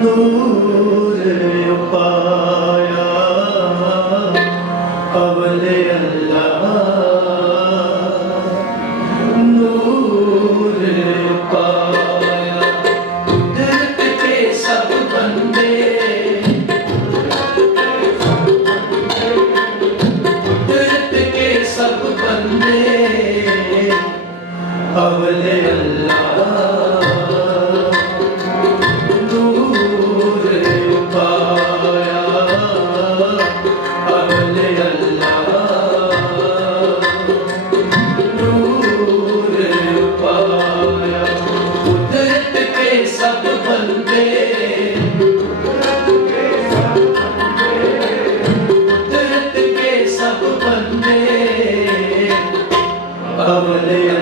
Nur-e-Paz Oh, my God.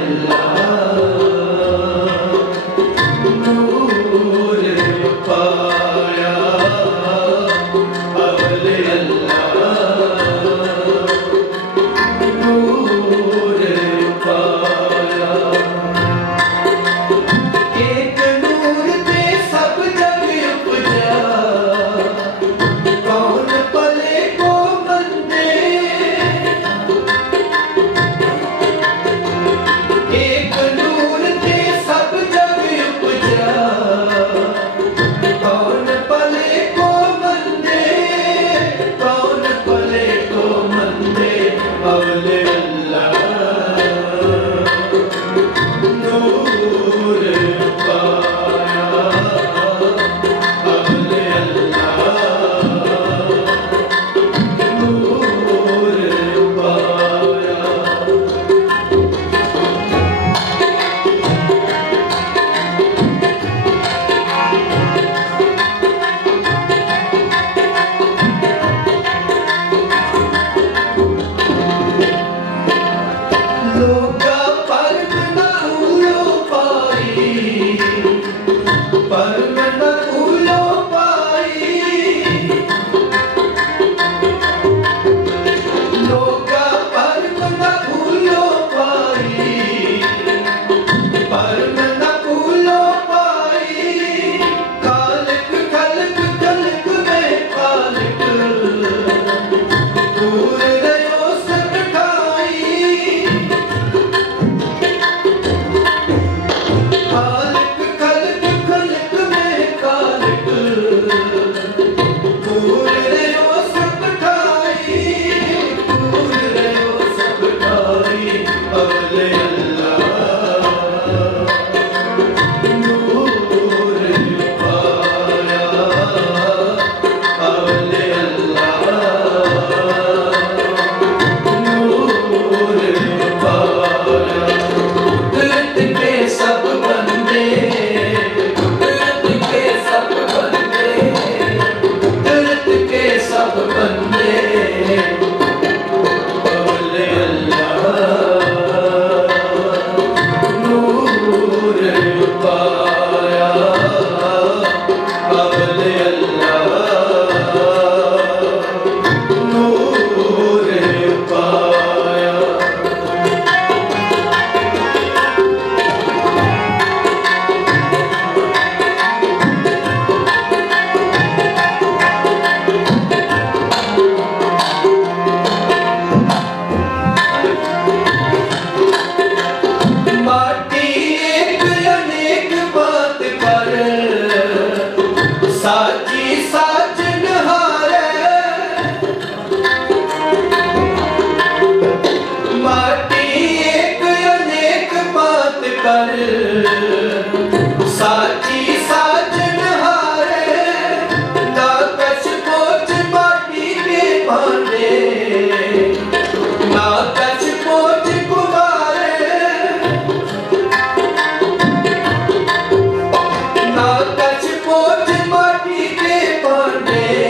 day.